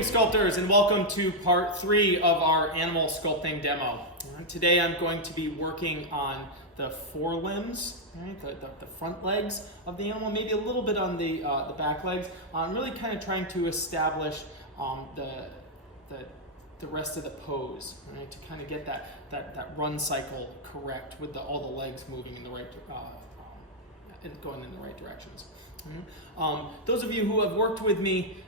morning, sculptors, and welcome to part 3 of our animal sculpting demo. Today I'm going to be working on the forelimbs, right, the front legs of the animal, maybe a little bit on the back legs. I'm really kind of trying to establish the rest of the pose, right, to kind of get that run cycle correct with all the legs moving in the right going in the right directions. Those of you who have worked with me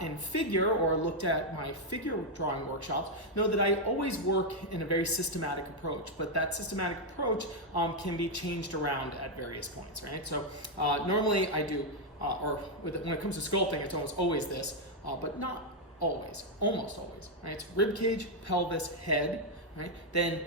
in figure or looked at my figure drawing workshops know that I always work in a very systematic approach, but that systematic approach can be changed around at various points, right? So normally I do, when it comes to sculpting, it's almost always this, but not always, almost always, right? It's rib cage, pelvis, head, right? Then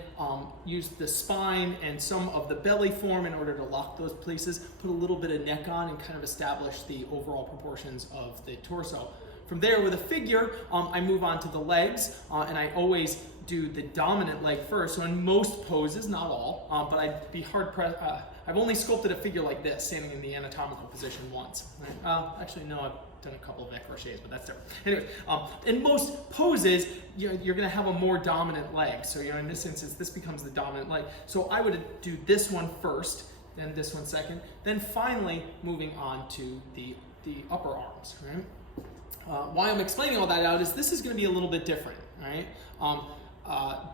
use the spine and some of the belly form in order to lock those places, put a little bit of neck on and kind of establish the overall proportions of the torso. From there, with a figure, I move on to the legs, and I always do the dominant leg first. So in most poses, not all, but I'd be hard pressed. I've only sculpted a figure like this, standing in the anatomical position once. Right? Actually, no, I've done a couple of crochets, but that's different. Anyway, in most poses, you're going to have a more dominant leg. So in this instance, this becomes the dominant leg. So I would do this one first, then this one second, then finally moving on to the upper arms. Right? Why I'm explaining all that out is this is going to be a little bit different, right?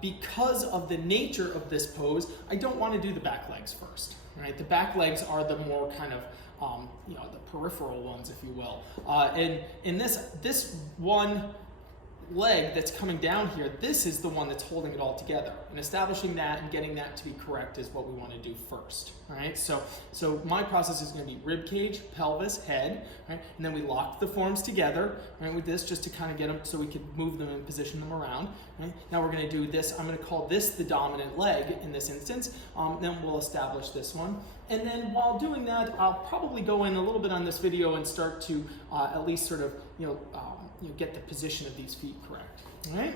Because of the nature of this pose, I don't want to do the back legs first, right? The back legs are the more kind of the peripheral ones, if you will. And in this one leg that's coming down here, this is the one that's holding it all together. And establishing that and getting that to be correct is what we want to do first, right? So my process is going to be rib cage, pelvis, head, right? And then we lock the forms together, right, with this just to kind of get them so we can move them and position them around, right? Now we're going to do this. I'm going to call this the dominant leg in this instance. Then we'll establish this one. And then while doing that, I'll probably go in a little bit on this video and start to at least sort of, get the position of these feet correct, all right?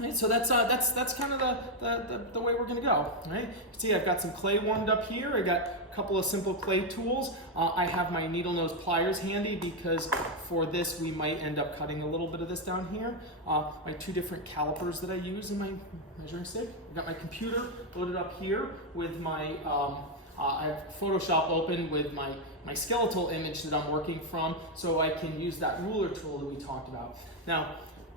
All right, so that's kind of the way we're gonna go, right? See, I've got some clay warmed up here. I got a couple of simple clay tools. I have my needle nose pliers handy because for this we might end up cutting a little bit of this down here. My 2 different calipers that I use in my measuring stick. I've got my computer loaded up here with my I have Photoshop open with my skeletal image that I'm working from, so I can use that ruler tool that we talked about. Now,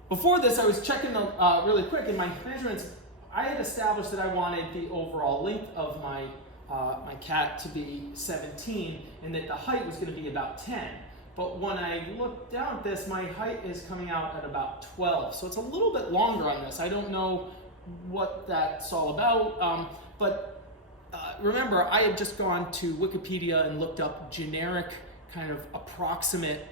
before this, I was checking really quick in my measurements. I had established that I wanted the overall length of my cat to be 17, and that the height was going to be about 10. But when I look down at this, my height is coming out at about 12. So it's a little bit longer on this. I don't know what that's all about, but remember, I had just gone to Wikipedia and looked up generic kind of approximate,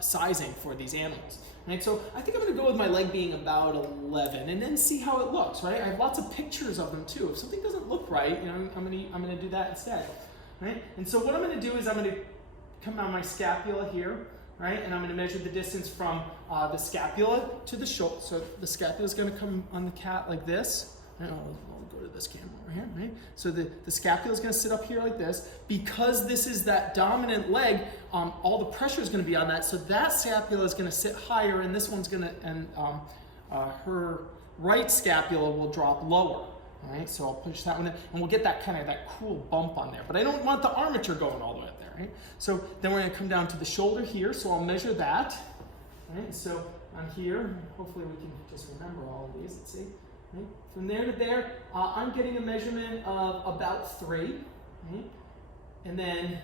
sizing for these animals. Right? So I think I'm going to go with my leg being about 11, and then see how it looks. Right? I have lots of pictures of them too. If something doesn't look right, I'm going to do that instead. Right? And so what I'm going to do is I'm going to come on my scapula here, right? And I'm going to measure the distance from the scapula to the shoulder. So the scapula is going to come on the cat like this. I'll go to this camera right here, right? So the scapula is going to sit up here like this. Because this is that dominant leg, all the pressure is going to be on that. So that scapula is going to sit higher, and this one's going to, and her right scapula will drop lower. All right, so I'll push that one in, and we'll get that kind of that cool bump on there. But I don't want the armature going all the way up there, right? So then we're going to come down to the shoulder here. So I'll measure that. Right? So I'm here. Hopefully we can just remember all of these. Let's see. Right? From there to there, I'm getting a measurement of about 3. Right? And then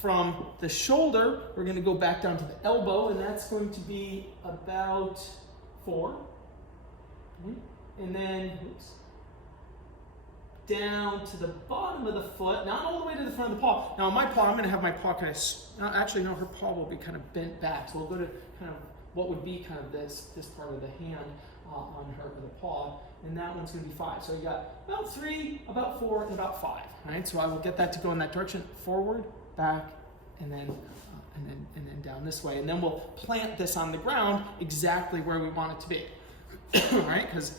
from the shoulder, we're going to go back down to the elbow, and that's going to be about 4. Right? And then down to the bottom of the foot, not all the way to the front of the paw. Now on my paw, I'm going to have my paw kind of, actually no, her paw will be kind of bent back. So we'll go to kind of what would be kind of this part of the hand on her, or the paw, and that one's going to be 5. So you got about 3, about 4, and about 5. Right? So I will get that to go in that direction, forward, back, and then down this way, and then we'll plant this on the ground exactly where we want it to be. All right? Because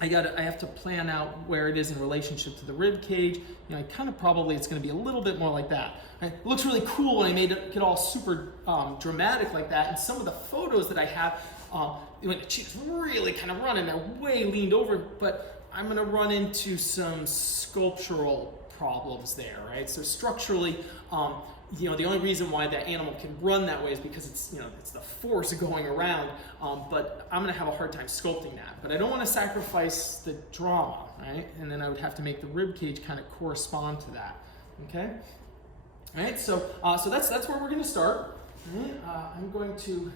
I have to plan out where it is in relationship to the rib cage. You know, I kind of probably, it's going to be a little bit more like that. Right? It looks really cool when I made it get all super dramatic like that. And some of the photos that I have, when the cheetah's really kind of running, they're way leaned over, but I'm going to run into some sculptural problems there, right? So structurally, you know, the only reason why that animal can run that way is because it's, you know, it's the force going around, but I'm gonna have a hard time sculpting that. But I don't wanna sacrifice the drama, right? And then I would have to make the rib cage kind of correspond to that, okay? All right, so that's where we're gonna start. All right, I'm going to,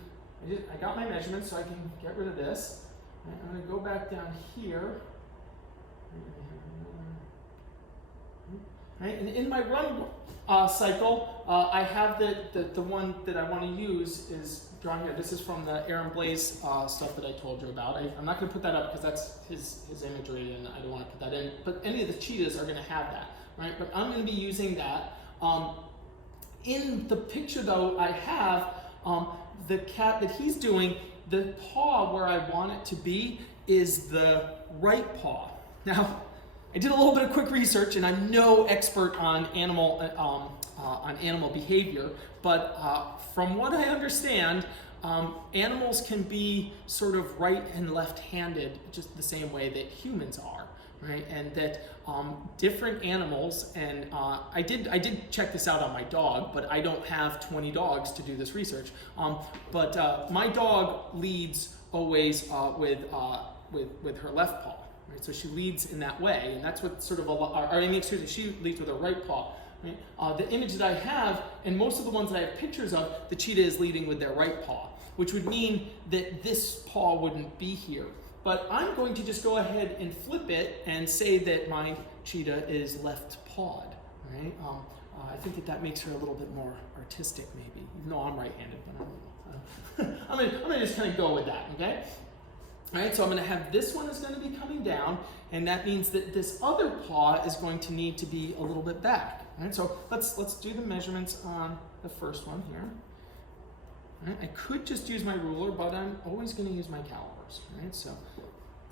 I got my measurements so I can get rid of this. All right, I'm gonna go back down here. Right, and in my run cycle, I have the one that I want to use is drawn here. This is from the Aaron Blaze stuff that I told you about. I'm not going to put that up because that's his imagery and I don't want to put that in. But any of the cheetahs are going to have that, right? But I'm going to be using that. In the picture though, I have the cat that he's doing, the paw where I want it to be is the right paw. Now, I did a little bit of quick research, and I'm no expert on animal behavior, but from what I understand, animals can be sort of right and left-handed, just the same way that humans are, right? And that different animals, and I did check this out on my dog, but I don't have 20 dogs to do this research. But my dog leads always with her left paw. Right, so she leads in that way, and that's what sort of she leads with her right paw. Right? The image that I have, and most of the ones that I have pictures of, the cheetah is leading with their right paw, which would mean that this paw wouldn't be here. But I'm going to just go ahead and flip it and say that my cheetah is left-pawed. Right? I think that makes her a little bit more artistic, maybe, even though I'm right-handed. But I'm gonna just kind of go with that. Okay. All right, so I'm going to have this one is going to be coming down, and that means that this other paw is going to need to be a little bit back. All right, so let's do the measurements on the first one here. All right, I could just use my ruler, but I'm always going to use my calipers. All right, so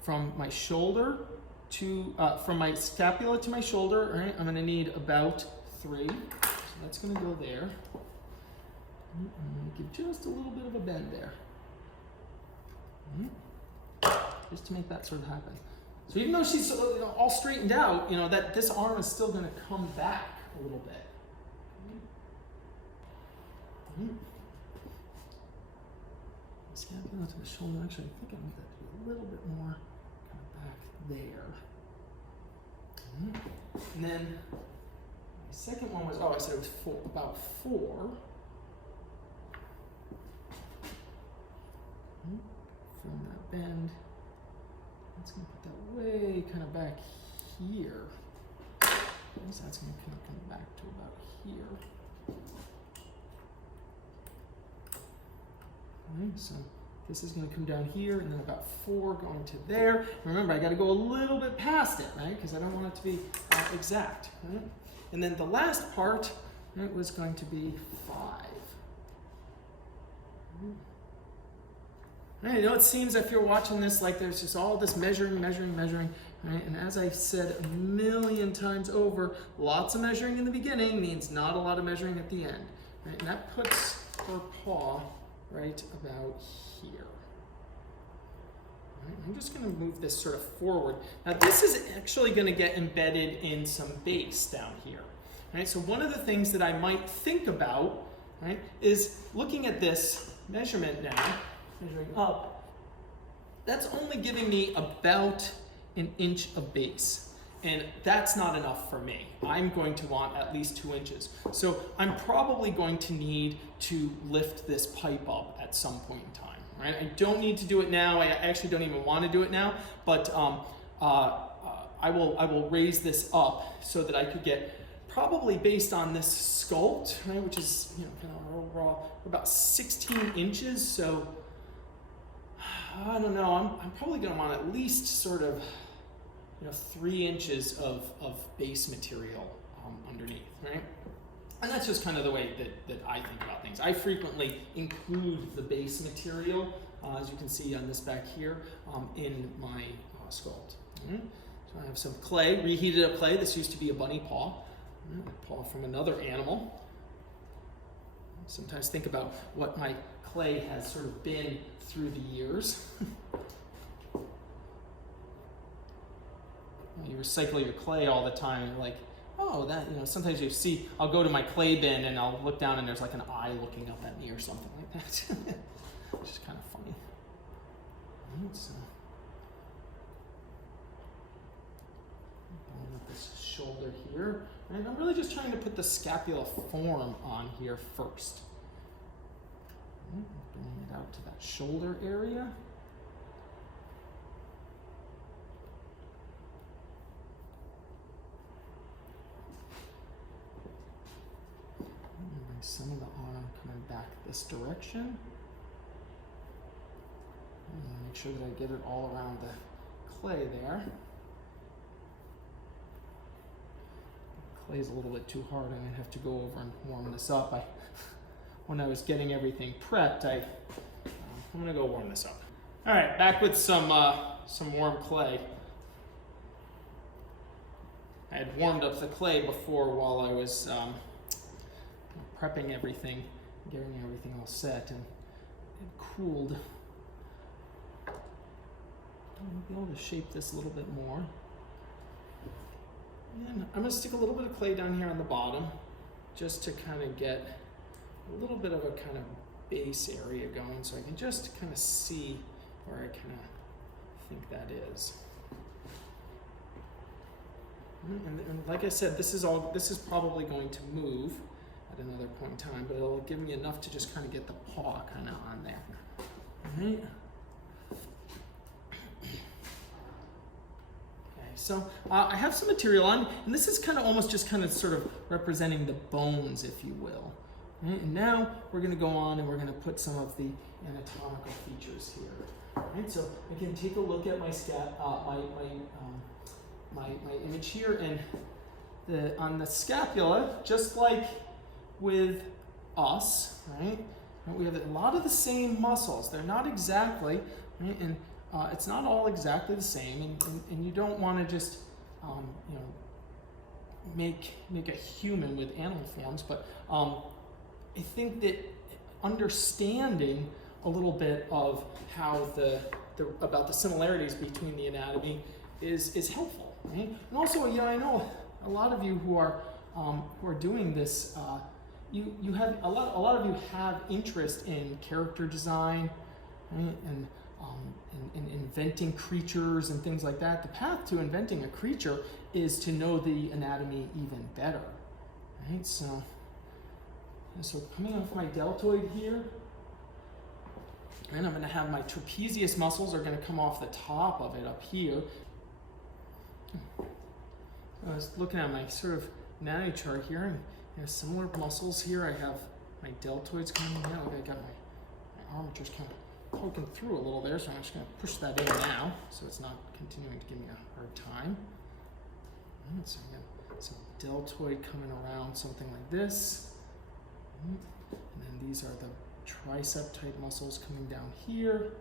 from my shoulder to from my scapula to my shoulder, all right, I'm going to need about 3. So that's going to go there. I'm going to give just a little bit of a bend there. All right. Just to make that sort of happen. So even though she's all straightened out, you know, that this arm is still going to come back a little bit. Scapula to the shoulder. Actually, I think I want that to be a little bit more kind of back there. And then my second one was, I said it was about 4. From that bend, that's going to put that way kind of back here. So that's going to kind of come back to about here. Okay, so this is going to come down here, and then about 4 going to there. Remember, I got to go a little bit past it, right? Because I don't want it to be exact. Right? And then the last part, right, was going to be 5. Right, you know, it seems if you're watching this like there's just all this measuring, right? And as I've said a million times over, lots of measuring in the beginning means not a lot of measuring at the end. Right? And that puts her paw right about here. Right, I'm just going to move this sort of forward. Now this is actually going to get embedded in some base down here. Right? So one of the things that I might think about, right, is looking at this measurement now, measuring up, that's only giving me about 1 inch of base. And that's not enough for me. I'm going to want at least 2 inches. So I'm probably going to need to lift this pipe up at some point in time, right? I don't need to do it now. I actually don't even want to do it now, but I will raise this up so that I could get, probably based on this sculpt, right, which is, you know, kind of overall about 16 inches. So I don't know, I'm probably going to want at least sort of, you know, 3 inches of base material underneath, right? And that's just kind of the way that I think about things. I frequently include the base material, as you can see on this back here, in my sculpt. So I have some clay, reheated up clay. This used to be a bunny paw, a paw from another animal. Sometimes think about what my clay has sort of been through the years. You recycle your clay all the time, and you're like, oh, that, sometimes you see, I'll go to my clay bin and I'll look down and there's like an eye looking up at me or something like that, which is kind of funny. Right, so, going with this shoulder here, and I'm really just trying to put the scapula form on here first. Bringing it out to that shoulder area. Some of the arm coming back this direction. And make sure that I get it all around the clay there. Clay's a little bit too hard. I'm going to have to go over and warm this up. When I was getting everything prepped, I'm going to go warm this up. All right, back with some warm clay. I had warmed up the clay before while I was prepping everything, getting everything all set, and it cooled. I'll be able to shape this a little bit more. And I'm going to stick a little bit of clay down here on the bottom, just to kind of get a little bit of a kind of base area going, so I can just kind of see where I kind of think that is. And like I said, this is probably going to move at another point in time, but it'll give me enough to just kind of get the paw kind of on there. All right. Okay, so I have some material on, and this is kind of almost just kind of sort of representing the bones, if you will. Right? And now we're going to go on and we're going to put some of the anatomical features here. All right, so I can take a look at my my image here, and on the scapula, just like with us, right? We have a lot of the same muscles. They're not exactly, right? And it's not all exactly the same, and you don't want to just, make a human with animal forms. But I think that understanding a little bit of how about the similarities between the anatomy is helpful, right? And also, I know a lot of you who are doing this. You have a lot of you have interest in character design, right? And inventing creatures and things like that. The path to inventing a creature is to know the anatomy even better, right? So coming off my deltoid here, and I'm going to have my trapezius muscles are going to come off the top of it up here. I was looking at my sort of anatomy chart here, and similar muscles here. I have my deltoids coming in. Look, I got my armatures kind of poking through a little there, so I'm just going to push that in now, so it's not continuing to give me a hard time. So I got some deltoid coming around, something like this. And then these are the tricep type muscles coming down here.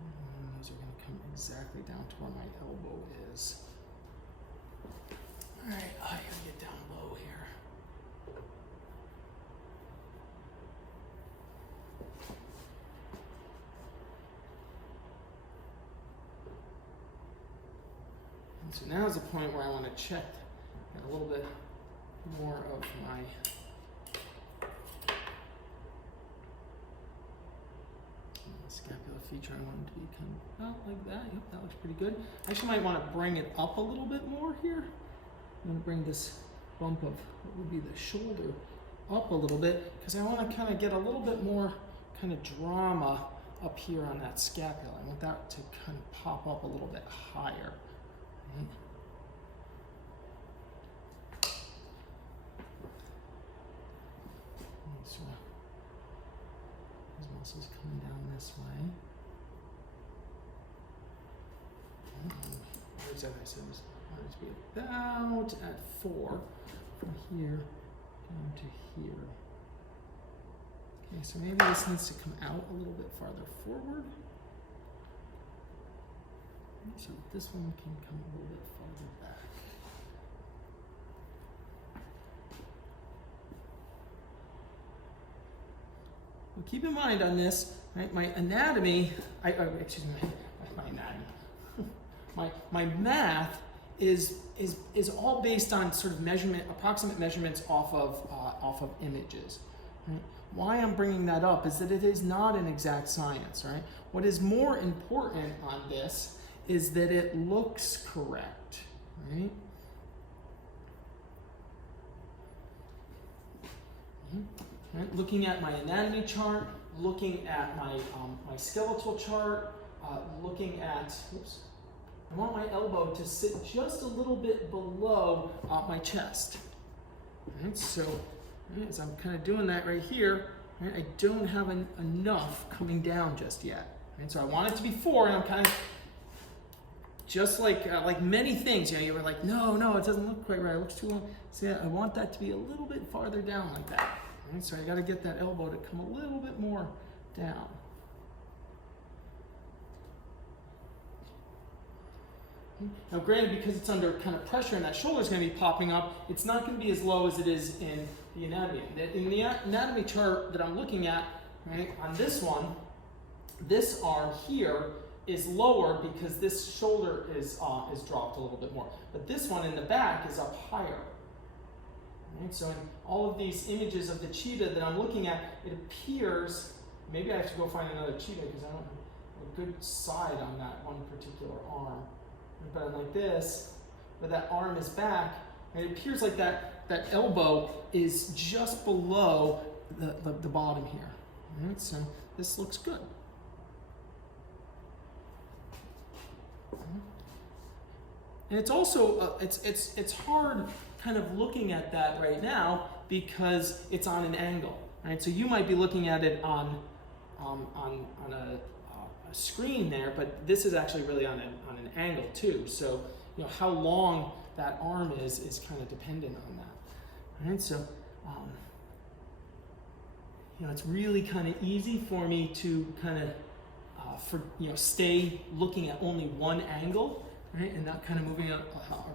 And those are going to come exactly down to where my elbow is. All right, I gotta get down low here. And so now is the point where I want to check a little bit more of my scapular feature. I want it to be kind of about like that. Yep, that looks pretty good. I actually might want to bring it up a little bit more here. I'm going to bring this bump of what would be the shoulder up a little bit, because I want to kind of get a little bit more kind of drama up here on that scapula. I want that to kind of pop up a little bit higher. Right? So these muscles coming down this way. Where's that? I said it wanted to be about at 4 from here down to here. Okay, so maybe this needs to come out a little bit farther forward. So this one can come a little bit farther back. Well, keep in mind on this, right, my anatomy, excuse me, my anatomy, my math is all based on sort of approximate measurements off of images. Right? Why I'm bringing that up is that it is not an exact science, right? What is more important on this is that it looks correct, right? Right? Looking at my anatomy chart, looking at my my skeletal chart, looking at, oops, I want my elbow to sit just a little bit below my chest. Right? So, right, as I'm kind of doing that right here, right, I don't have enough coming down just yet. Right? So I want it to be 4, and I'm kind of just like many things. You were like, no, it doesn't look quite right. It looks too long. So yeah, I want that to be a little bit farther down like that. Right? So I got to get that elbow to come a little bit more down. Now granted, because it's under kind of pressure and that shoulder is going to be popping up, it's not going to be as low as it is in the anatomy. In the anatomy chart that I'm looking at, right, on this one, this arm here is lower because this shoulder is dropped a little bit more. But this one in the back is up higher. Right? So in all of these images of the cheetah that I'm looking at, it appears, maybe I have to go find another cheetah because I don't have a good side on that one particular arm. But I'm like this, but that arm is back, and it appears like that elbow is just below the bottom here. Right? So this looks good. And it's also it's hard kind of looking at that right now because it's on an angle, right? So you might be looking at it on a screen there, but this is actually really on an angle too. So how long that arm is kind of dependent on that. Right? So it's really kind of easy for me to kind of stay looking at only one angle. Right, and not kind of moving it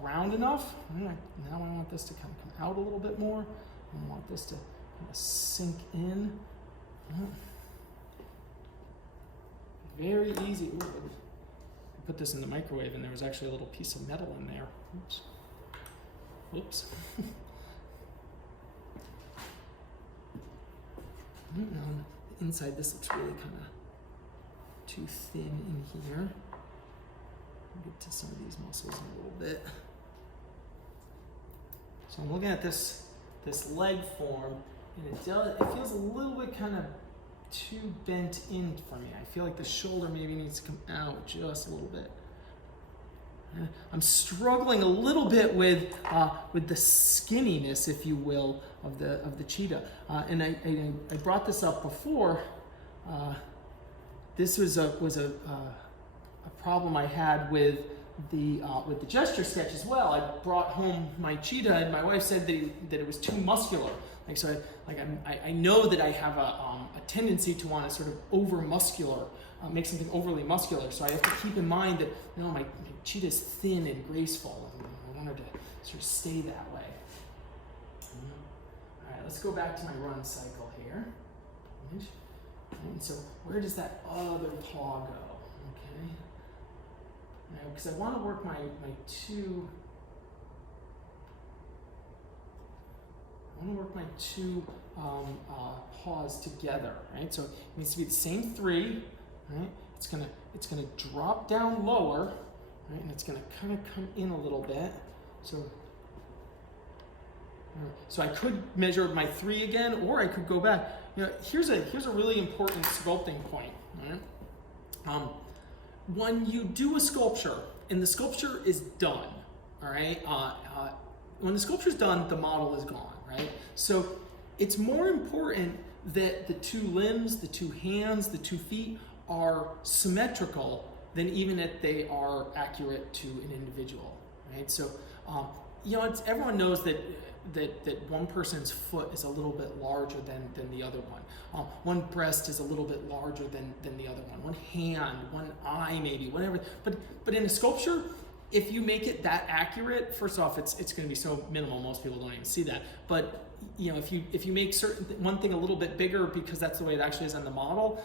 around enough. Right, now I want this to kind of come out a little bit more. I want this to kind of sink in. Very easy. Ooh, I put this in the microwave and there was actually a little piece of metal in there. Oops. Whoops. Now the inside, this looks really kind of too thin in here. Get to some of these muscles in a little bit. So I'm looking at this leg form, and it feels a little bit kind of too bent in for me. I feel like the shoulder maybe needs to come out just a little bit. I'm struggling a little bit with the skinniness, if you will, of the cheetah. And I brought this up before. This was a problem I had with the gesture sketch as well. I brought home my cheetah, and my wife said that it was too muscular. I know that I have a tendency to want to sort of over muscular, make something overly muscular. So I have to keep in mind that my cheetah is thin and graceful, and I want her to sort of stay that way. All right, let's go back to my run cycle here. And so where does that other paw go? Okay. Now, because I want to work my two paws together, right? So it needs to be the same 3, right? It's gonna drop down lower, right? And it's gonna kind of come in a little bit. So I could measure my 3 again, or I could go back. Here's a really important sculpting point, right? When you do a sculpture and the sculpture is done, all right? When the sculpture is done, the model is gone, right? So it's more important that the 2 limbs, the 2 hands, the 2 feet are symmetrical than even that they are accurate to an individual, right? So you know, everyone knows that one person's foot is a little bit larger than the other one. One breast is a little bit larger than the other one. One hand, one eye, maybe, whatever. But in a sculpture, if you make it that accurate, first off, it's going to be so minimal. Most people don't even see that. But you know, if you make one thing a little bit bigger because that's the way it actually is on the model,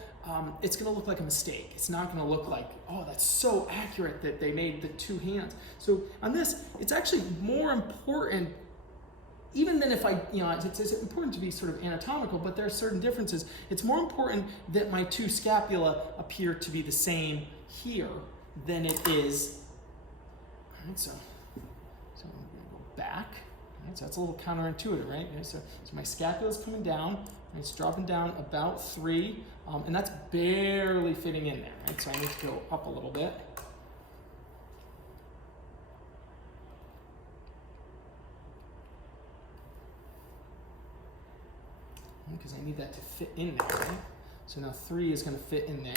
it's going to look like a mistake. It's not going to look like, oh, that's so accurate that they made the two hands. So on this, it's actually more important. Even then, if it's important to be sort of anatomical, but there are certain differences. It's more important that my two scapula appear to be the same here than it is. All right, so I'm going to go back. All right, so that's a little counterintuitive, right? So my scapula is coming down, and it's dropping down about 3, and that's barely fitting in there, right? So I need to go up a little bit. Because I need that to fit in there, right? So now 3 is going to fit in there,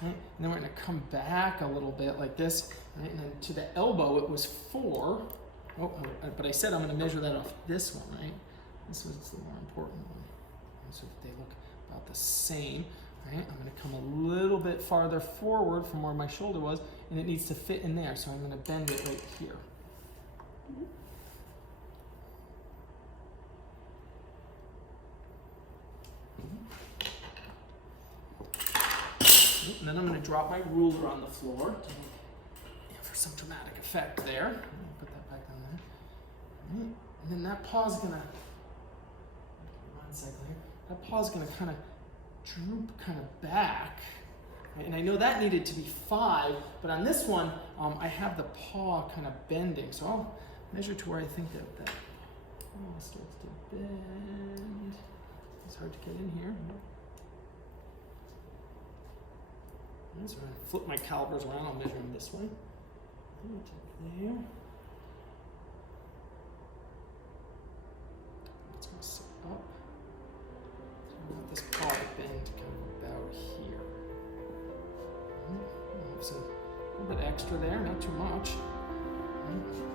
right? And then we're going to come back a little bit like this, right? And then to the elbow, it was 4. Oh, but I said I'm going to measure that off this one, right? This was the more important one. And so if they look about the same, right? I'm going to come a little bit farther forward from where my shoulder was, and it needs to fit in there. So I'm going to bend it right here. And then I'm going to drop my ruler on the floor for some dramatic effect there. Put that back down there. Right. And then that paw's going to, one cycle here, that paw's going to kind of droop kind of back. Right. And I know that needed to be 5, but on this one, I have the paw kind of bending. So I'll measure to where I think that paw starts to bend. It's hard to get in here. So I'm going to flip my calipers around. I'll measure them this way. To there. It's going to sit up. So I want this paw to bend kind of about here. So a little bit extra there, not too much.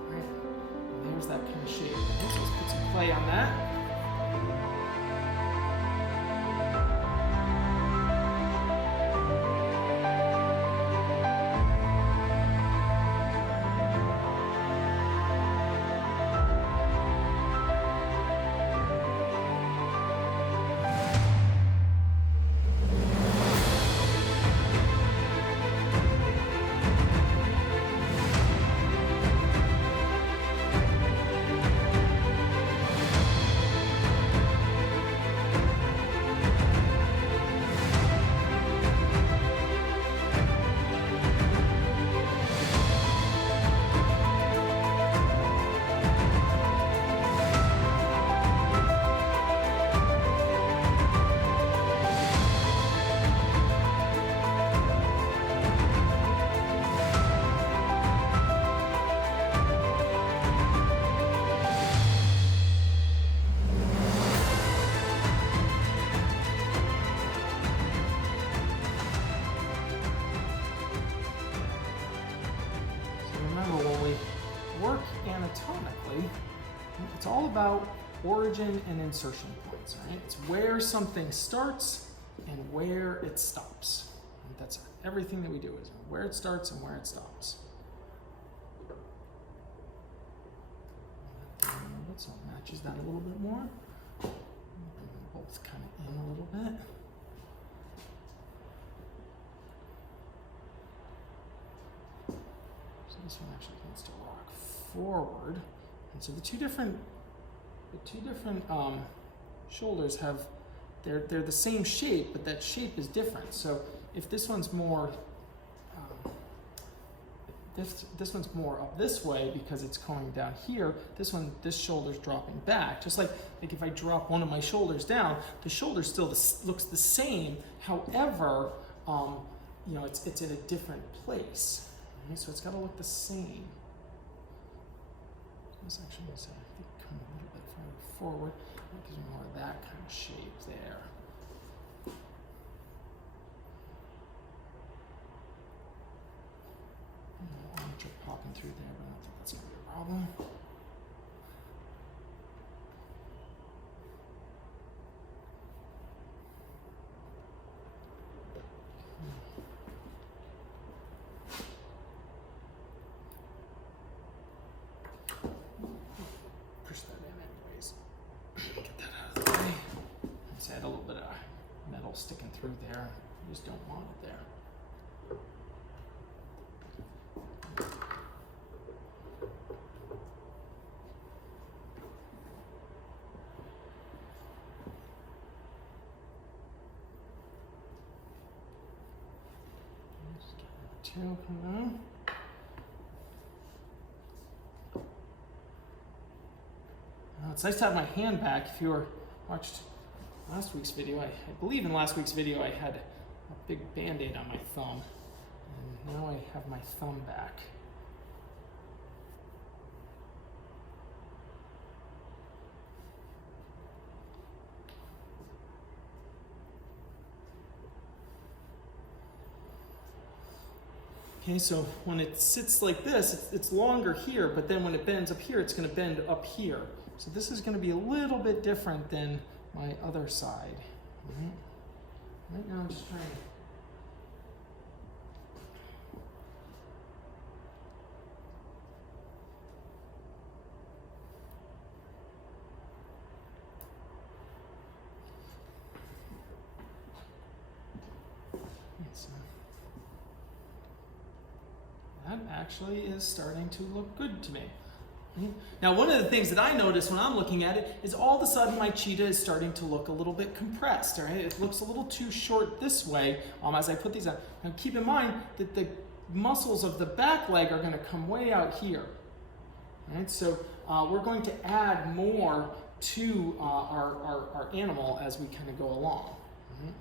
Right. And there's that kind of shape. So let's put some play on that. Anatomically, it's all about origin and insertion points, right? It's where something starts and where it stops. And that's everything that we do, is where it starts and where it stops. So it matches that a little bit more. Bring them both kind of in a little bit. So this one actually needs to rock forward, and so the two different shoulders have they're the same shape, but that shape is different. So if this one's more this one's more up this way because it's going down here, this shoulder's dropping back. Just like if I drop one of my shoulders down, the shoulder still looks the same. However, it's in a different place. Okay, so it's got to look the same. This actually needs to come a little bit farther forward. That gives me more of that kind of shape there. Armature popping through there, but I don't think that's going to be a problem. through there. You just don't want it there. Just get the tail come down. It's nice to have my hand back. If you watched last week's video, I believe in last week's video I had a big band-aid on my thumb, and now I have my thumb back. Okay, so when it sits like this, it's longer here, but then when it bends up here, it's going to bend up here. So this is going to be a little bit different than my other side. Right now I'm just trying to... So that actually is starting to look good to me. Now, one of the things that I notice when I'm looking at it is all of a sudden my cheetah is starting to look a little bit compressed, right? It looks a little too short this way as I put these on. Now, keep in mind that the muscles of the back leg are going to come way out here, right? So we're going to add more to our animal as we kind of go along. Right?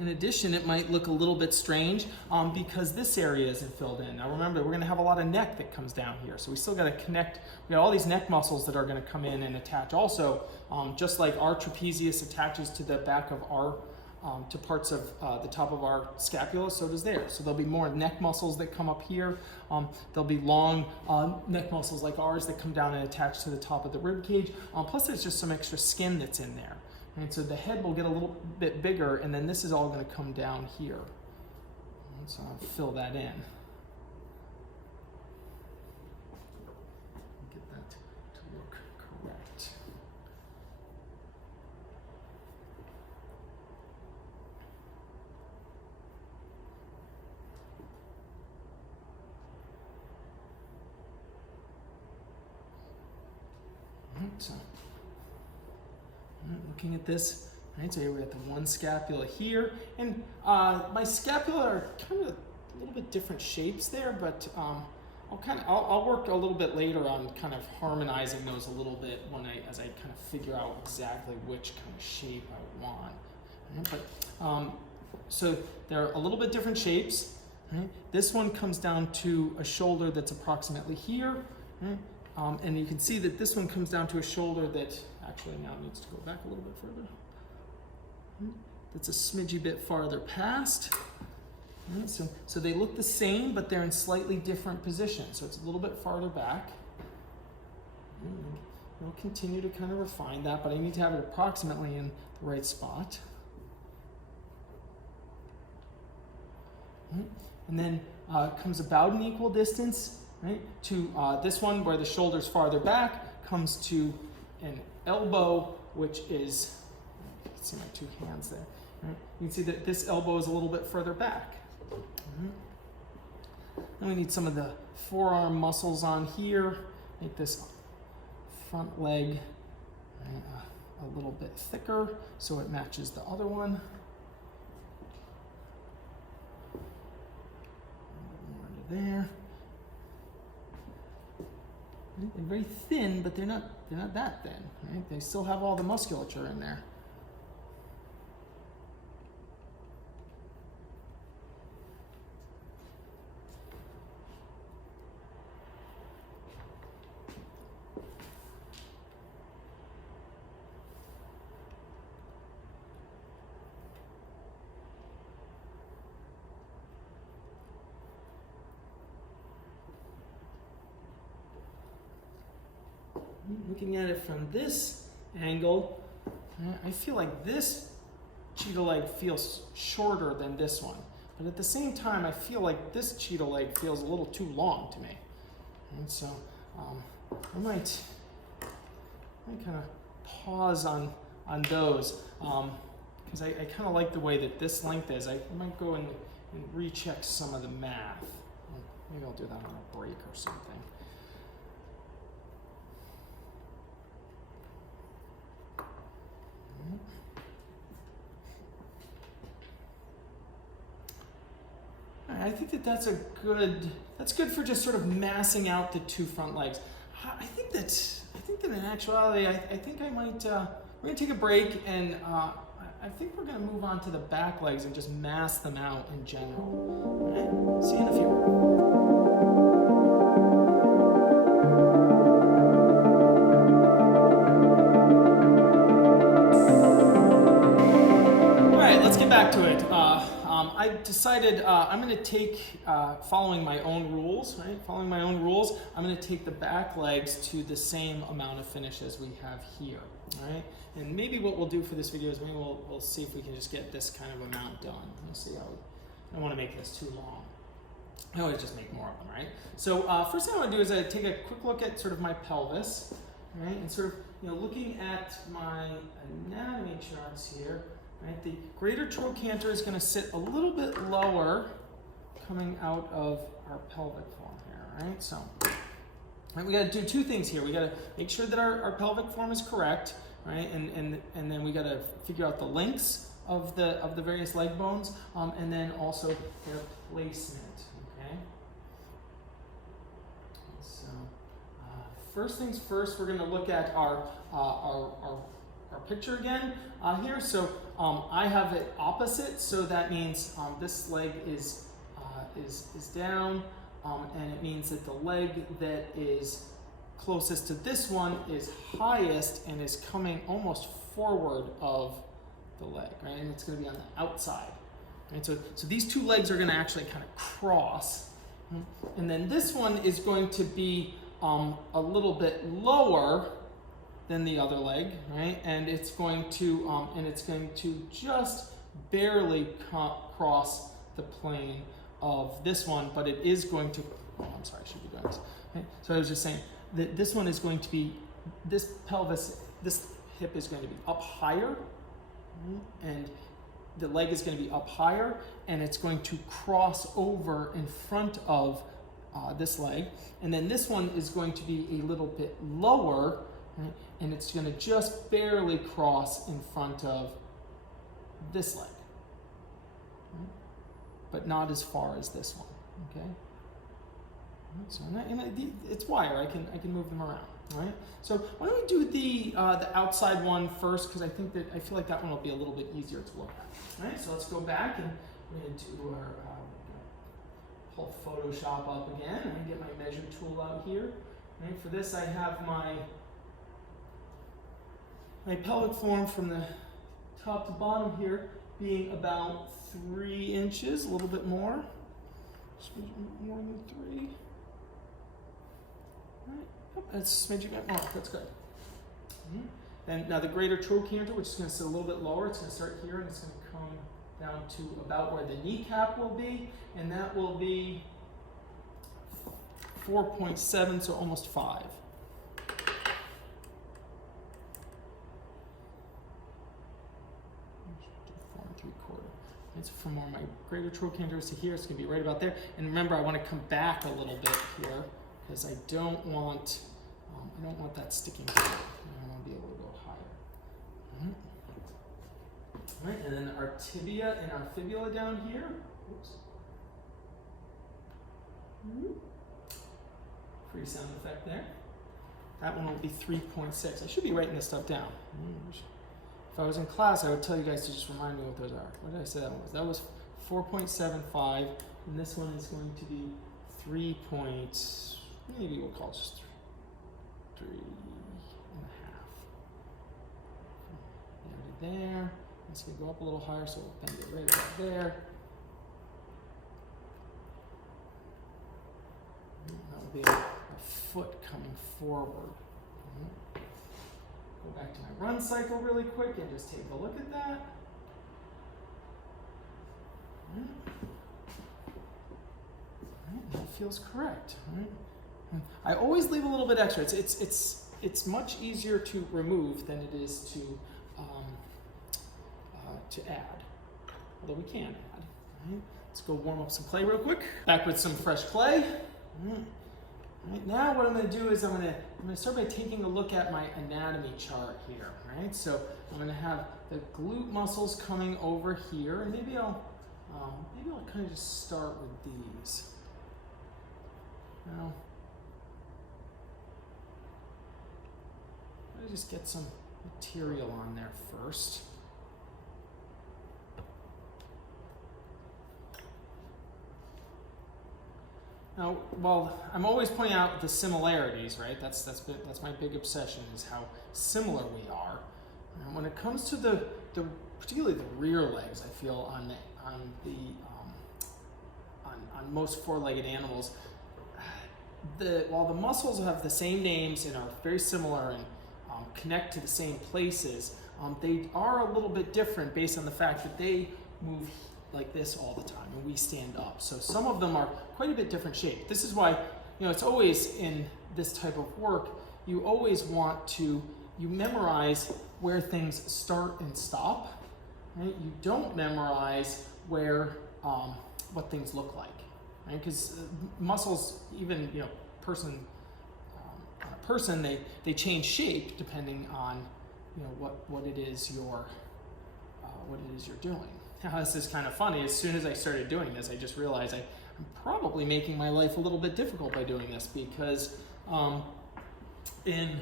In addition, it might look a little bit strange because this area isn't filled in. Now remember, we're going to have a lot of neck that comes down here. So we still got to connect. We got all these neck muscles that are going to come in and attach. Also, just like our trapezius attaches to the back of our, to parts of the top of our scapula, so does theirs. So there'll be more neck muscles that come up here. There'll be long neck muscles like ours that come down and attach to the top of the rib cage. Plus there's just some extra skin that's in there. And so the head will get a little bit bigger, and then this is all going to come down here. And so I'll fill that in. Get that to look correct. All right, so looking at this, right, so here we got the one scapula here, and my scapula are kind of a little bit different shapes there, but I'll work a little bit later on kind of harmonizing those a little bit as I kind of figure out exactly which kind of shape I want. Right? But so they're a little bit different shapes. Right? This one comes down to a shoulder that's approximately here. Right? And you can see that this one comes down to a shoulder that actually now needs to go back a little bit further. That's a smidgy bit farther past. Right, so they look the same, but they're in slightly different positions. So it's a little bit farther back. We'll continue to kind of refine that, but I need to have it approximately in the right spot. Right, and then comes about an equal distance, right, to this one where the shoulder's farther back, comes to an elbow, which is, you can see my two hands there. Right? You can see that this elbow is a little bit further back. Then we need some of the forearm muscles on here. Make this front leg a little bit thicker so it matches the other one. More into there. They're very thin, but they're not that thin, right? They still have all the musculature in there. Looking at it from this angle, I feel like this cheetah leg feels shorter than this one. but at the same time, I feel like this cheetah leg feels a little too long to me. And so I might kind of pause on those because I kind of like the way that this length is. I might go and recheck some of the math. Maybe I'll do that on a break or something. I think that's good for just sort of massing out the two front legs. I think that in actuality, I think I might, we're gonna take a break, and I think we're gonna move on to the back legs and just mass them out in general. All right, see you in a few. Back to it. I decided I'm going to take, following my own rules, right? Following my own rules, I'm going to take the back legs to the same amount of finish as we have here, right? And maybe what we'll do for this video is maybe we'll see if we can just get this kind of amount done. Let's see how, I don't want to make this too long. I always just make more of them, right? So first thing I want to do is take a quick look at sort of my pelvis, right? And sort of, looking at my anatomy charts here. Right, the greater trochanter is going to sit a little bit lower coming out of our pelvic form here, right? So right, we got to do two things here. We got to make sure that our pelvic form is correct, right? And then we got to figure out the lengths of the various leg bones, and then also their placement, okay? So first things first, we're going to look at our picture again here. So I have it opposite, so that means this leg is down, and it means that the leg that is closest to this one is highest and is coming almost forward of the leg, right? And it's going to be on the outside. Right? So these two legs are going to actually kind of cross, and then this one is going to be a little bit lower than the other leg, right? And it's going to just barely cross the plane of this one, but it is going to. Oh, I'm sorry, I should be doing this. Okay? So I was just saying that this one is going to be, this hip is going to be up higher, and the leg is going to be up higher, and it's going to cross over in front of this leg, and then this one is going to be a little bit lower. Right? And it's going to just barely cross in front of this leg, right? But not as far as this one. Okay. Right, so it's wire. I can move them around. Right. So why don't we do the outside one first, because I feel like that one will be a little bit easier to look at. Right. So let's go back and we're going to do our pull Photoshop up again, and get my measure tool out here. Right. For this, I have my pelvic form from the top to bottom here being about 3 inches, a little bit more. Just more than 3. All right. Oh, that's a bit more. That's good. And now the greater trochanter, which is going to sit a little bit lower, it's going to start here and it's going to come down to about where the kneecap will be, and that will be 4.7, so almost 5. It's from where my greater trochanter is to here. It's going to be right about there. And remember, I want to come back a little bit here because I don't want that sticking through. I want to be able to go higher. All right, and then our tibia and our fibula down here. Oops. Free sound effect there. That one will be 3.6. I should be writing this stuff down. If I was in class, I would tell you guys to just remind me what those are. What did I say that was? That was 4.75, and this one is going to be 3. Maybe we'll call it just 3.5. There. It's going to go up a little higher, so we'll bend it right about there. That will be a foot coming forward. Go back to my run cycle really quick and just take a look at that. feels correct. Right? I always leave a little bit extra. It's much easier to remove than it is to add, although we can add. Right? Let's go warm up some clay real quick. Back with some fresh clay. Right, now what I'm going to do is I'm going to start by taking a look at my anatomy chart here. Right, so I'm going to have the glute muscles coming over here, and maybe I'll kind of just start with these. Now, let me just get some material on there first. Now, well, I'm always pointing out the similarities, right? That's my big obsession, is how similar we are. And when it comes to the particularly the rear legs, I feel on most four-legged animals, while the muscles have the same names and are very similar and connect to the same places, they are a little bit different based on the fact that they move like this all the time and we stand up. So some of them are quite a bit different shape. This is why, it's always in this type of work, you always want to, you memorize where things start and stop, right? You don't memorize where, what things look like, right? Because muscles, even, on a person, they change shape depending on, what it is you're doing. Now, this is kind of funny. As soon as I started doing this, I just realized I'm probably making my life a little bit difficult by doing this, because in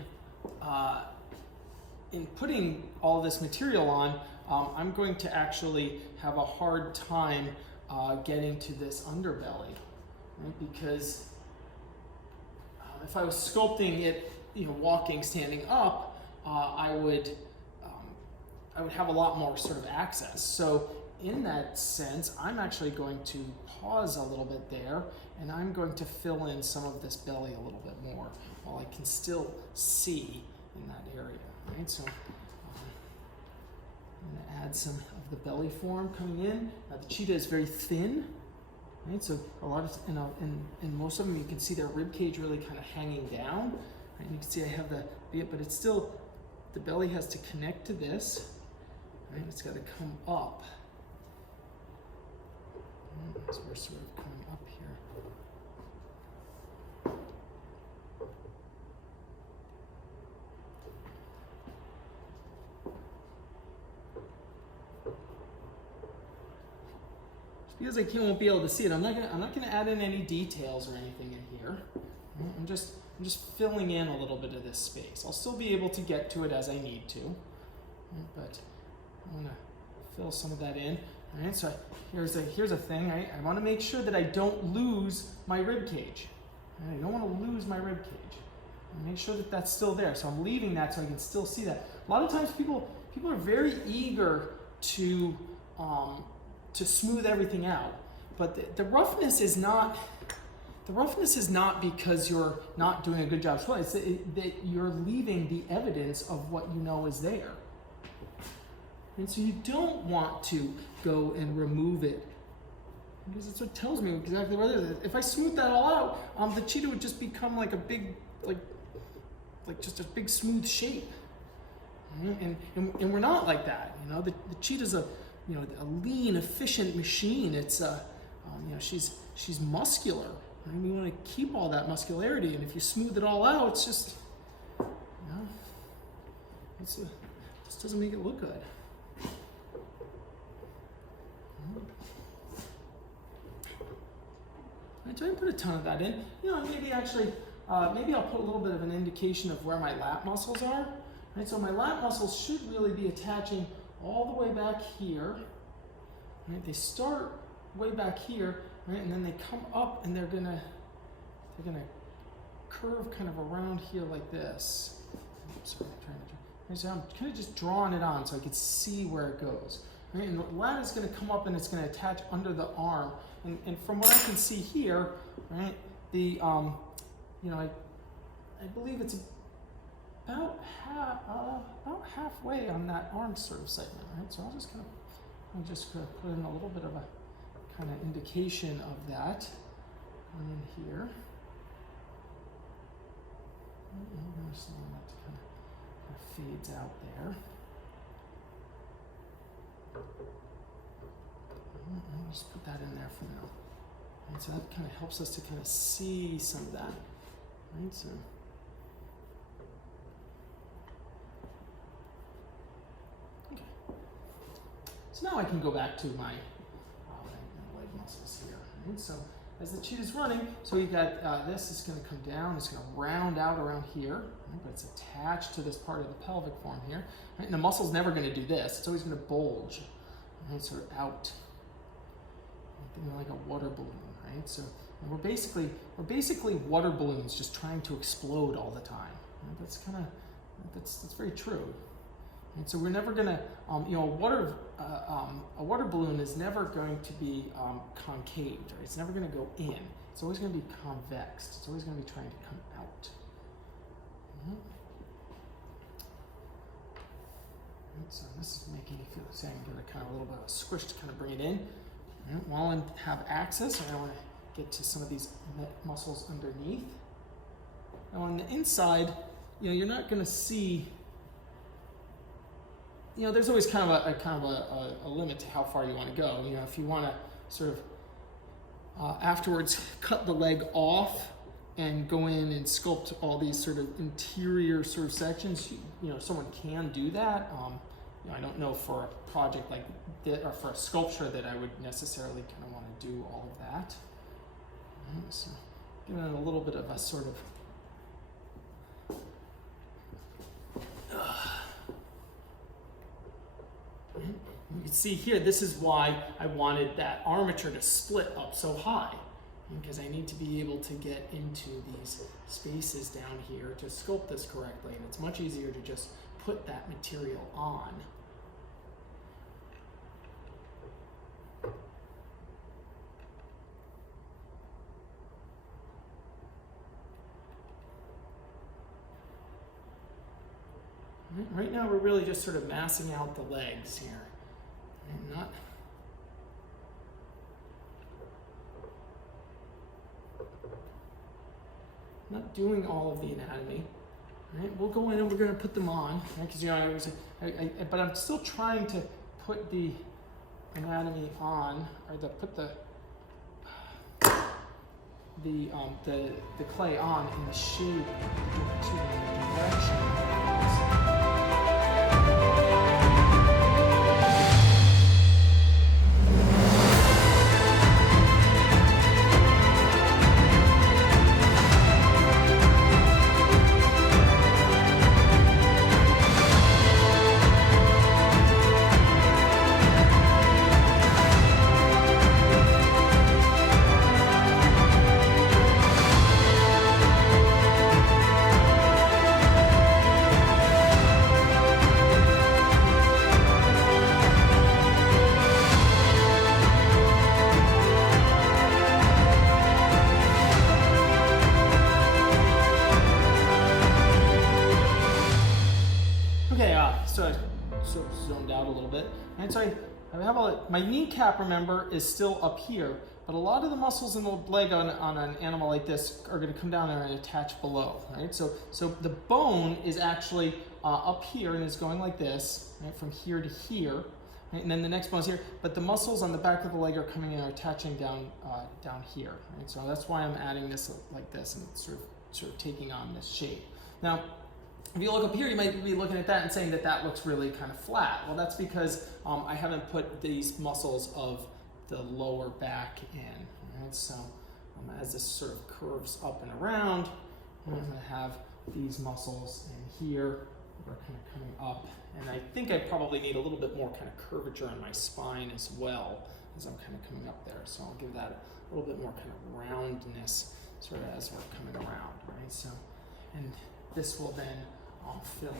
putting all this material on, I'm going to actually have a hard time getting to this underbelly, right? Because if I was sculpting it, walking, standing up, I would have a lot more sort of access. So in that sense, I'm actually going to pause a little bit there, and I'm going to fill in some of this belly a little bit more while I can still see in that area, right? So I'm going to add some of the belly form coming in. Now, the cheetah is very thin, right? So a lot of, in most of them, you can see their rib cage really kind of hanging down. Right? You can see I have the, but it's still, the belly has to connect to this, right? It's got to come up. So we're sort of coming up here. Just because I won't be able to see it, I'm not gonna add in any details or anything in here. I'm just filling in a little bit of this space. I'll still be able to get to it as I need to, but I'm gonna fill some of that in. All right, so here's a thing. Right? I want to make sure that I don't lose my rib cage. Right? I don't want to lose my rib cage. Make sure that that's still there. So I'm leaving that so I can still see that. A lot of times people are very eager to smooth everything out, but the roughness is not. The roughness is not because you're not doing a good job. It's that you're leaving the evidence of what you know is there. And so you don't want to go and remove it, because it's what tells me exactly what it is. If I smooth that all out, the cheetah would just become like a big, like just a big smooth shape. And we're not like that. The cheetah's a lean, efficient machine. It's she's muscular. And we want to keep all that muscularity. And if you smooth it all out, it's just it just doesn't make it look good. I try and put a ton of that in. Maybe I'll put a little bit of an indication of where my lat muscles are. Right, so my lat muscles should really be attaching all the way back here. Right, they start way back here, right, and then they come up, and they're gonna curve kind of around here like this. Sorry, so I'm kind of just drawing it on so I can see where it goes. Right, and the lat is going to come up and it's going to attach under the arm. And from what I can see here, right, the I believe it's about halfway on that arm sort of segment, right? So I'm just going to put in a little bit of a kind of indication of that. one in here. And there's some that kind of fades out there. I'll just put that in there for now. And so that kind of helps us to kind of see some of that. Right, so. Okay. So now I can go back to my leg muscles here. Right, so as the cheetah's running, so we've got this is going to come down, it's going to round out around here, right, but it's attached to this part of the pelvic form here. Right, and the muscle's never going to do this, it's always going to bulge, right, sort of out. Like a water balloon, right? So we're basically water balloons just trying to explode all the time. Right? That's kind of that's very true. And so we're never gonna, you know, a water balloon is never going to be concave. Right? It's never going to go in. It's always going to be convexed. It's always going to be trying to come out. Mm-hmm. Right, so this is making me feel the same. Give it kind of a little bit of a squish to kind of bring it in. Right, while I have access, I want to get to some of these muscles underneath. Now on the inside, you know, you're not going to see, you know, there's always kind of a limit to how far you want to go. You know, if you want to sort of afterwards cut the leg off and go in and sculpt all these sort of interior sort of sections, you know, someone can do that. You know, I don't know for a project like that, or for a sculpture, that I would necessarily kind of want to do all of that. Right, so giving it a little bit of a sort of you can see here, this is why I wanted that armature to split up so high, because I need to be able to get into these spaces down here to sculpt this correctly, and it's much easier to just put that material on. Right now we're really just sort of massing out the legs here, and not doing all of the anatomy. Right? We'll go in and we're going to put them on, because right? You know, but I'm still trying to put the anatomy on, or put the clay on in the shape, to the direction. So zoned out a little bit. And so I have my kneecap, remember, is still up here, but a lot of the muscles in the leg on an animal like this are going to come down there and attach below, right? So the bone is actually up here and is going like this, right, from here to here, right? And then the next bone is here, but the muscles on the back of the leg are coming in and attaching down here, right? So that's why I'm adding this like this and sort of taking on this shape. Now, if you look up here, you might be looking at that and saying that looks really kind of flat. Well, that's because I haven't put these muscles of the lower back in. Right? So as this sort of curves up and around, I'm going to have these muscles in here that are kind of coming up. And I think I probably need a little bit more kind of curvature on my spine as well, as I'm kind of coming up there. So I'll give that a little bit more kind of roundness sort of as we're coming around. Right? So, and this will then fill in.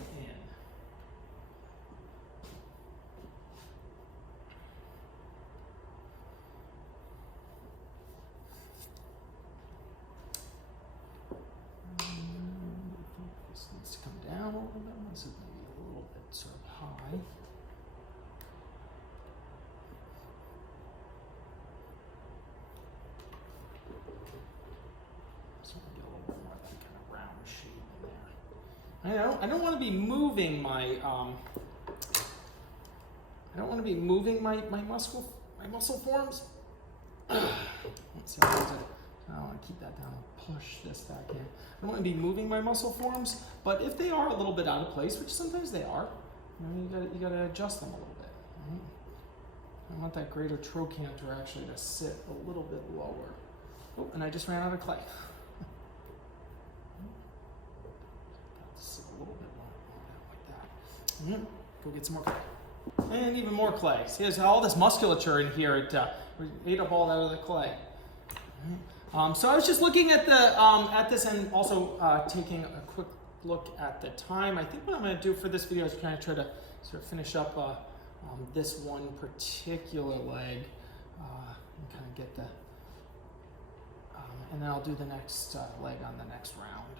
This needs to come down a little bit. This is maybe a little bit sort of high. I don't want to be moving my my muscle forms. Let's see, I don't want to keep that down. I'll push this back in. I don't want to be moving my muscle forms, but if they are a little bit out of place, which sometimes they are, you gotta adjust them a little bit. Right? I want that greater trochanter actually to sit a little bit lower. Oh, and I just ran out of clay. Sit a little bit lower, like that. Go get some more clay. And even more clay. See, there's all this musculature in here. We ate up all that other clay. So I was just looking at this and also taking a quick look at the time. I think what I'm going to do for this video is kind of try to sort of finish up this one particular leg and kind of get the, and then I'll do the next leg on the next round.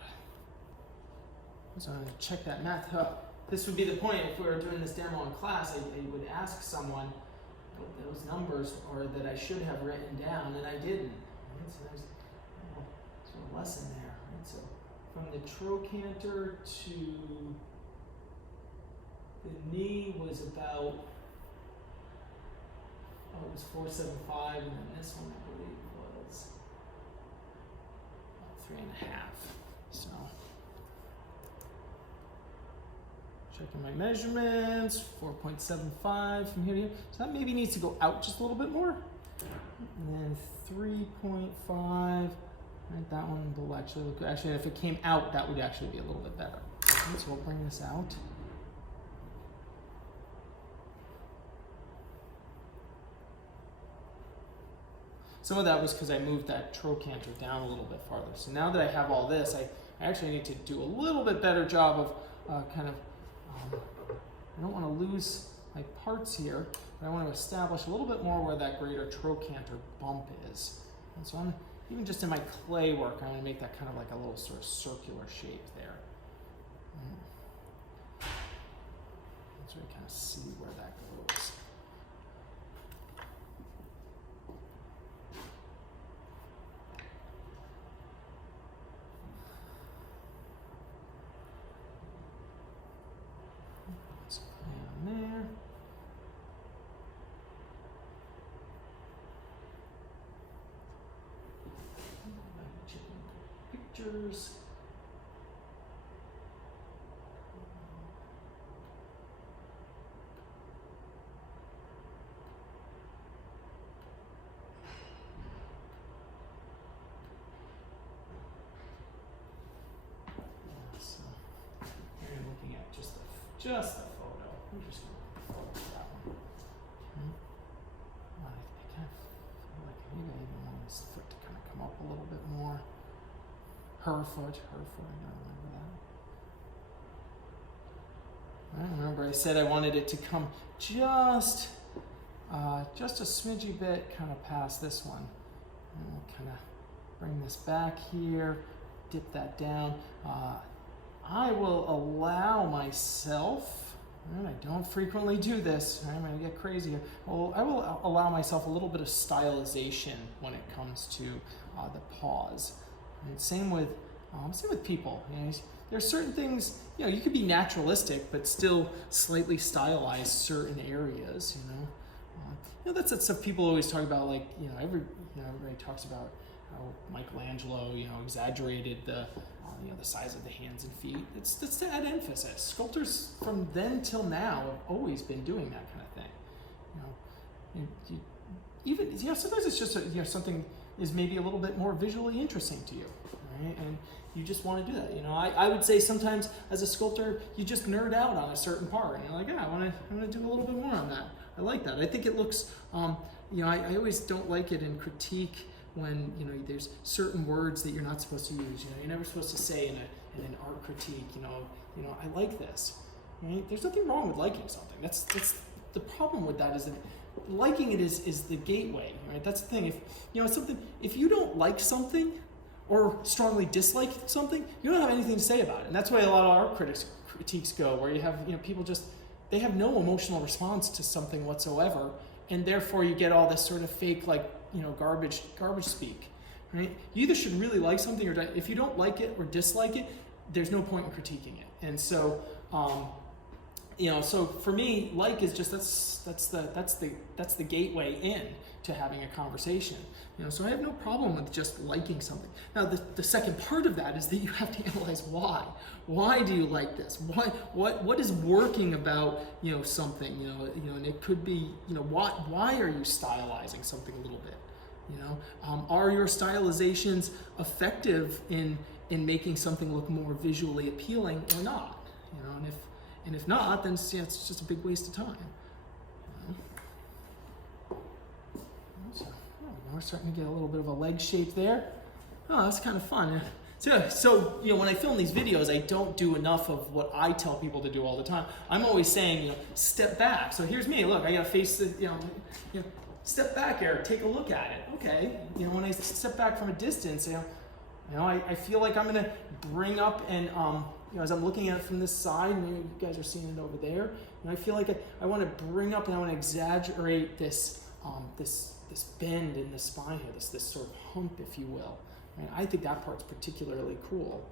So I'm going to check that math up. This would be the point if we were doing this demo in class. I would ask someone what those numbers are that I should have written down, and I didn't. Right? So there's a lesson there. Right? So from the trochanter to the knee was about, it was 475, and then this one I believe was about 3.5. So checking my measurements, 4.75 from here to here. So that maybe needs to go out just a little bit more. And then 3.5, right, that one will actually look good. Actually, if it came out, that would actually be a little bit better. Right, so we'll bring this out. Some of that was because I moved that trochanter down a little bit farther. So now that I have all this, I actually need to do a little bit better job of I don't want to lose my parts here, but I want to establish a little bit more where that greater trochanter bump is. And so I'm, even just in my clay work, I'm going to make that kind of like a little sort of circular shape there. So we kind of see where that goes. There. Pictures. So you're looking at just the photo. I'm just going to focus that one. I kind of feel like maybe I even want this foot to kind of come up a little bit more. Her foot, I gotta remember that. I remember I said I wanted it to come just a smidgy bit kind of past this one. And we'll kind of bring this back here, dip that down. I will allow myself, and I don't frequently do this, I'm going to get crazy here. I will allow myself a little bit of stylization when it comes to the pause. And same with people. You know, there's certain things, you know, you could be naturalistic, but still slightly stylize certain areas. That's that stuff people always talk about. Like, everybody talks about how Michelangelo, exaggerated the size of the hands and feet. That's to add emphasis. Sculptors from then till now have always been doing that kind of thing. Sometimes it's just something is maybe a little bit more visually interesting to you, right? And you just want to do that. I would say sometimes as a sculptor, you just nerd out on a certain part, and you're like, I want to do a little bit more on that. I like that. I think it looks, I always don't like it in critique when there's certain words that you're not supposed to use. You're never supposed to say in an art critique, I like this. Right? There's nothing wrong with liking something. That's the problem with that is that liking it is the gateway, right? That's the thing. If you don't like something or strongly dislike something, you don't have anything to say about it. And that's why a lot of art critiques go, where you have people they have no emotional response to something whatsoever, and therefore you get all this sort of fake garbage speak, right? You either should really like something, or if you don't like it or dislike it, there's no point in critiquing it. And so, you know, so for me, like is just that's the gateway in to having a conversation. You know, so I have no problem with just liking something. Now, the second part of that is that you have to analyze why. Why do you like this? What is working about, you know, something? You know, and it could be, you know, why are you stylizing something a little bit? You know, are your stylizations effective in making something look more visually appealing or not? You know, and if not, then yeah, it's just a big waste of time. You know? So, we're starting to get a little bit of a leg shape there. Oh, that's kind of fun. So, you know, when I film these videos, I don't do enough of what I tell people to do all the time. I'm always saying, you know, step back. So here's me. Look, I got to face the, you know, step back, Eric. Take a look at it. Okay. You know, when I step back from a distance, you know, I feel like I'm going to bring up and, you know, as I'm looking at it from this side, maybe you guys are seeing it over there. And I feel like I want to bring up and I want to exaggerate this, this bend in the spine here, this sort of hump, if you will. Right? I think that part's particularly cool.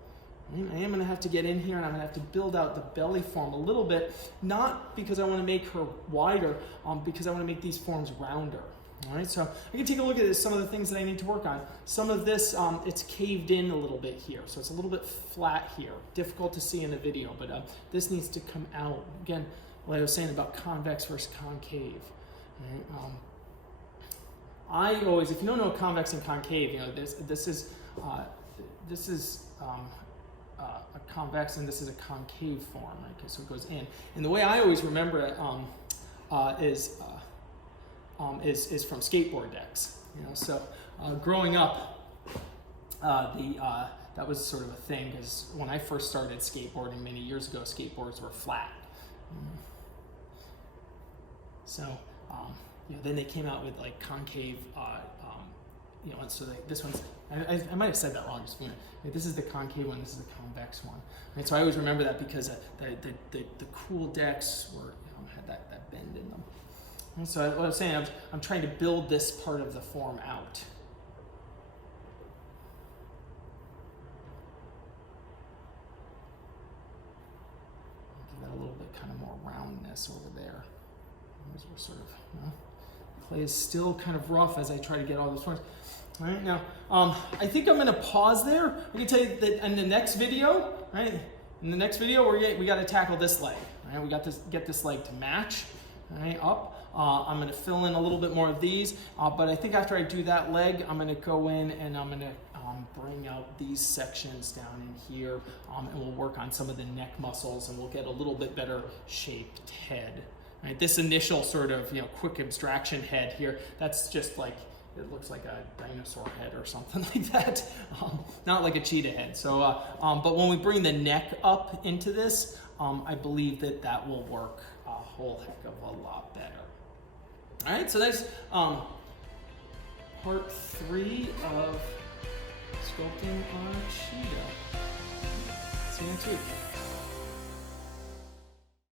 Right? I am going to have to get in here and I'm going to have to build out the belly form a little bit, not because I want to make her wider, because I want to make these forms rounder. All right, so I can take a look at some of the things that I need to work on. Some of this, it's caved in a little bit here, so it's a little bit flat here. Difficult to see in the video, but this needs to come out. Again, what I was saying about convex versus concave. Right? I always, if you don't know convex and concave, you know, this is a convex and this is a concave form. Right? Okay, so it goes in. And the way I always remember it is from skateboard decks. You know, so growing up, that was sort of a thing because when I first started skateboarding many years ago, skateboards were flat. So. You know, then they came out with like concave, you know, and so this one's, I might have said that wrong, just, you know, this is the concave one, this is the convex one. And so I always remember that because the cool decks were, you know, had that bend in them. And so what I was saying, I'm trying to build this part of the form out. Give that a little bit kind of more roundness over there. As we're sort of, you know, clay is still kind of rough as I try to get all those forms. All right, now, I think I'm going to pause there. I can tell you that in the next video, right? In the next video, we got to tackle this leg. Right? We got to get this leg to match, right, up. I'm going to fill in a little bit more of these, but I think after I do that leg, I'm going to go in and I'm going to bring out these sections down in here, and we'll work on some of the neck muscles, and we'll get a little bit better shaped head. Right, this initial sort of, you know, quick abstraction head here, that's just like, it looks like a dinosaur head or something like that, not like a cheetah head. So, but when we bring the neck up into this, I believe that will work a whole heck of a lot better. All right, so that's part 3 of sculpting on a cheetah. See you next week.